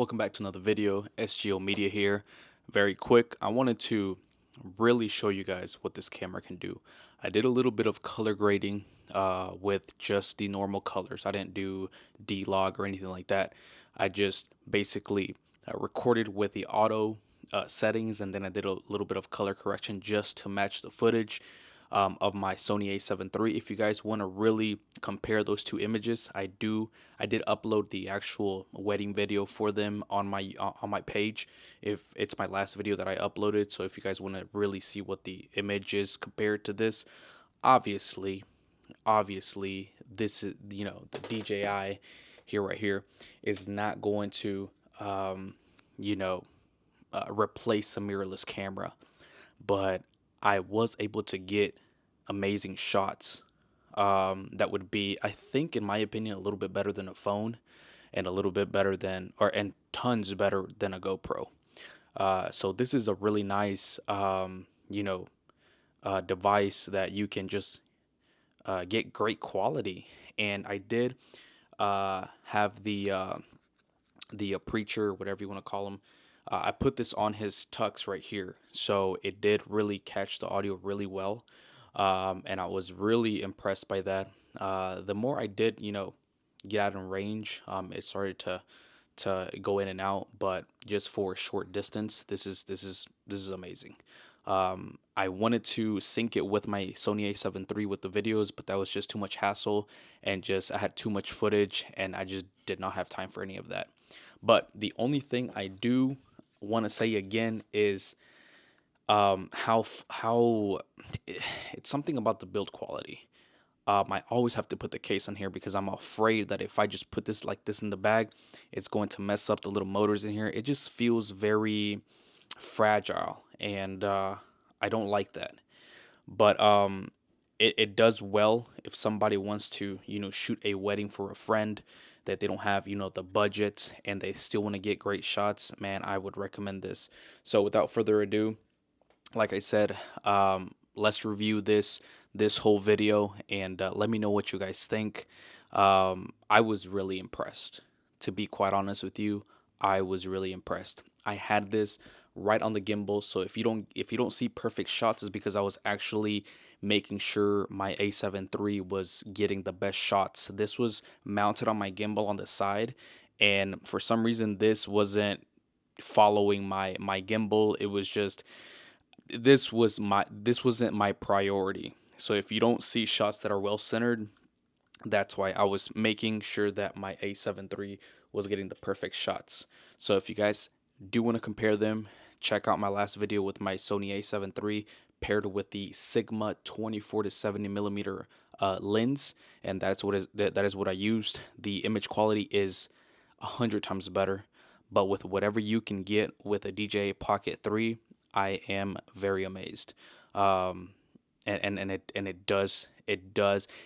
Welcome back to another video. SGO Media here. Very quick, I wanted to really show you guys what this camera can do. I did a little bit of color grading with just the normal colors. I didn't do D-Log or anything like that. I just basically recorded with the auto settings, and then I did a little bit of color correction just to match the footage of my Sony a7 III. If you guys want to really compare those two images, I did upload the actual wedding video for them on my page. If it's my last video that I uploaded, so if you guys want to really see what the image is compared to this, obviously this is, the DJI here right here is not going to replace a mirrorless camera, but I was able to get amazing shots that would be, I think, in my opinion, a little bit better than a phone, and a little bit better than, and tons better than a GoPro. So this is a really nice, device that you can just get great quality. And I did have the preacher, whatever you want to call him. I put this on his tux right here, so it did really catch the audio really well, and I was really impressed by that. The more I did, get out in range, it started to go in and out, but just for a short distance, this is amazing. I wanted to sync it with my Sony a7 III with the videos, but that was just too much hassle, and just I had too much footage, and I just did not have time for any of that. But the only thing I do want to say again is how it's something about the build quality. I always have to put the case on here because I'm afraid that if I just put this like this in the bag, it's going to mess up the little motors in here. It just feels very fragile, and I don't like that. But it does well if somebody wants to, shoot a wedding for a friend that they don't have, the budget, and they still want to get great shots. Man, I would recommend this. So without further ado, like I said, let's review this whole video, and let me know what you guys think. I was really impressed. To be quite honest with you, I was really impressed. I had this right on the gimbal, so if you don't see perfect shots, is because I was actually making sure my a7 III was getting the best shots. This was mounted on my gimbal on the side, and for some reason this wasn't following my gimbal. It was just, this wasn't my priority. So if you don't see shots that are well centered, that's why I was making sure that my a7 III was getting the perfect shots. So if you guys do want to compare them, check out my last video with my Sony a7 III paired with the Sigma 24 to 70 millimeter lens, and that is what I used. The image quality is 100 times better, but with whatever you can get with a DJI Pocket 3, I am very amazed. And it does.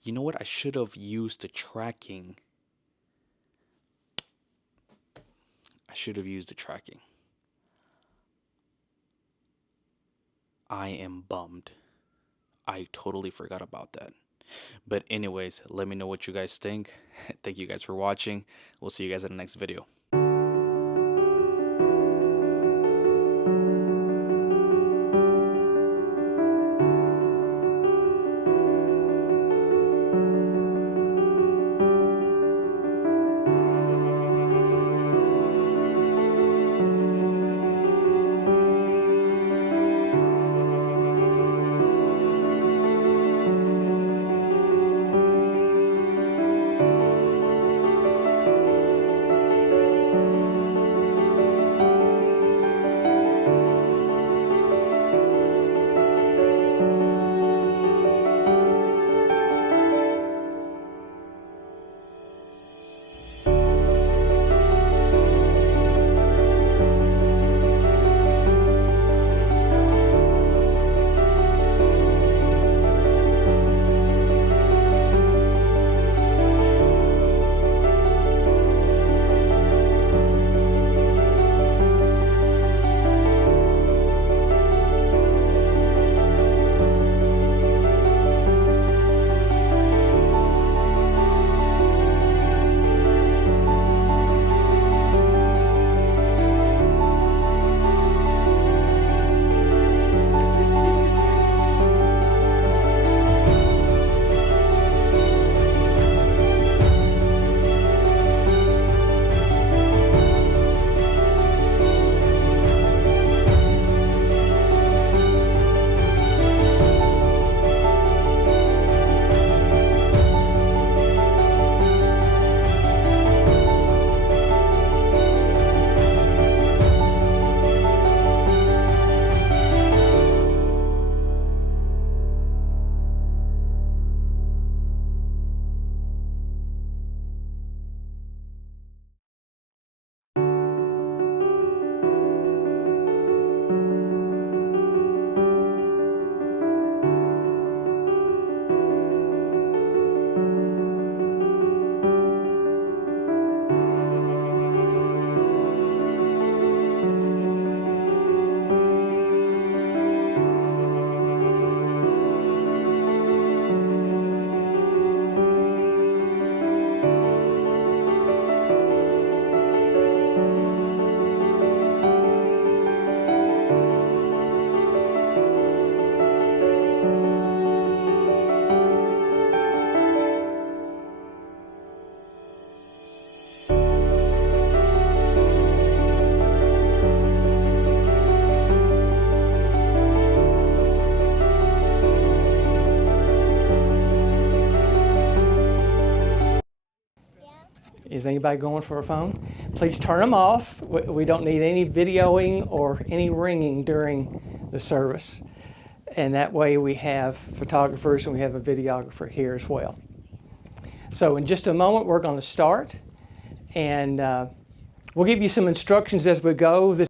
You know what? I should have used the tracking. I am bummed. I totally forgot about that. But anyways, let me know what you guys think. Thank you guys for watching. We'll see you guys in the next video. Is anybody going for a phone? Please turn them off. We don't need any videoing or any ringing during the service. And that way we have photographers and we have a videographer here as well. So in just a moment, we're going to start, and we'll give you some instructions as we go.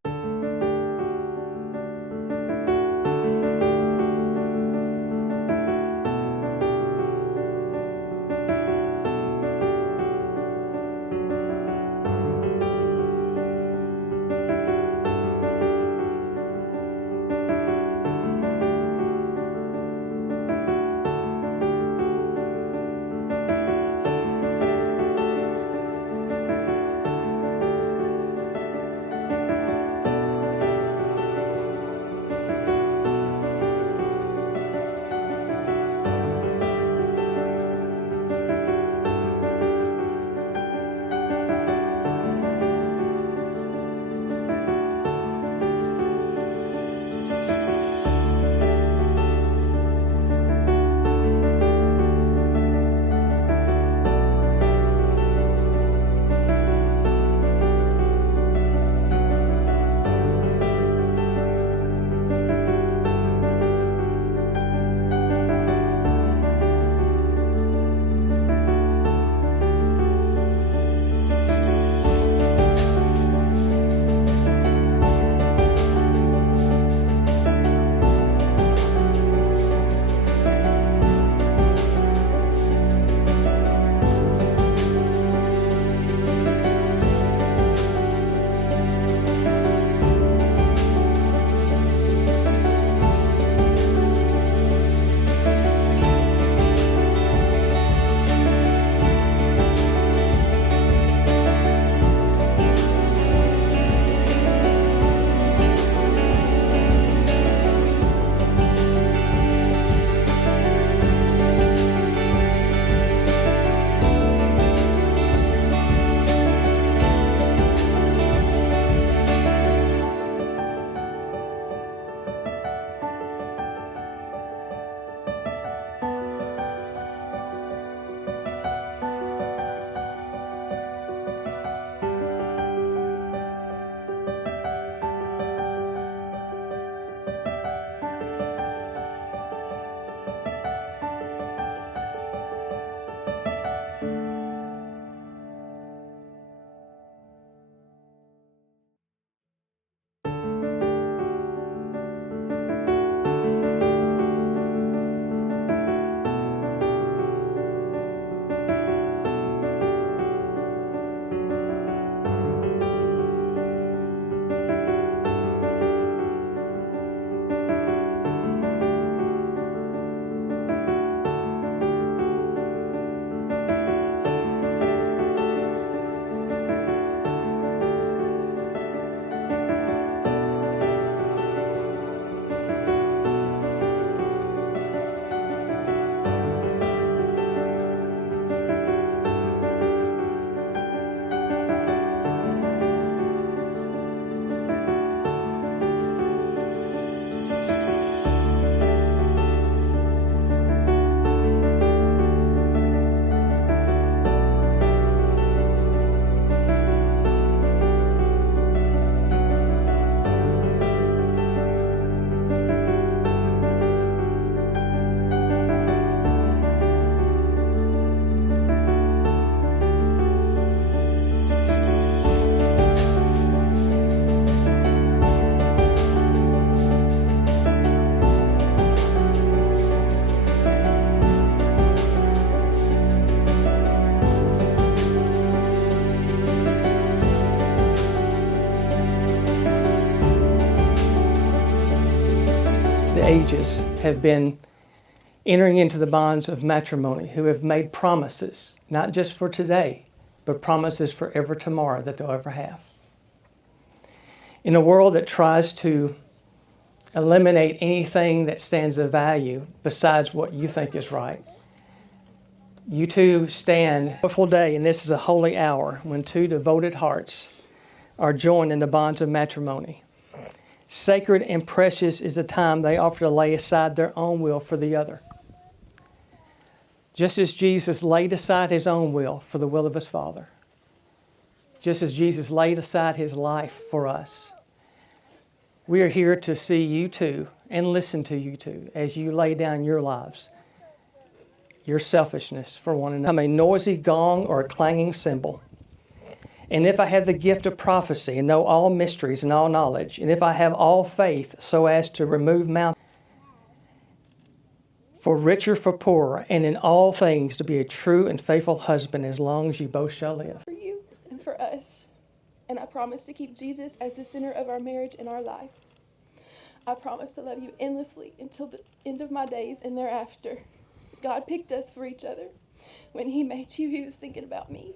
ages have been entering into the bonds of matrimony, who have made promises, not just for today, but promises for ever tomorrow that they'll ever have. In a world that tries to eliminate anything that stands of value besides what you think is right, you two stand a full day, and this is a holy hour when two devoted hearts are joined in the bonds of matrimony. Sacred and precious is the time they offer to lay aside their own will for the other. Just as Jesus laid aside his own will for the will of his Father, just as Jesus laid aside his life for us. We are here to see you too and listen to you too as you lay down your lives, your selfishness for one another. I'm a noisy gong or a clanging cymbal. And if I have the gift of prophecy and know all mysteries and all knowledge, and if I have all faith so as to remove mountains, for richer, for poorer, and in all things to be a true and faithful husband as long as you both shall live. For you and for us. And I promise to keep Jesus as the center of our marriage and our lives. I promise to love you endlessly until the end of my days and thereafter. God picked us for each other. When he made you, he was thinking about me.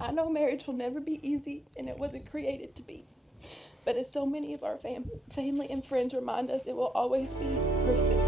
I know marriage will never be easy, and it wasn't created to be. But as so many of our family and friends remind us, it will always be worth it.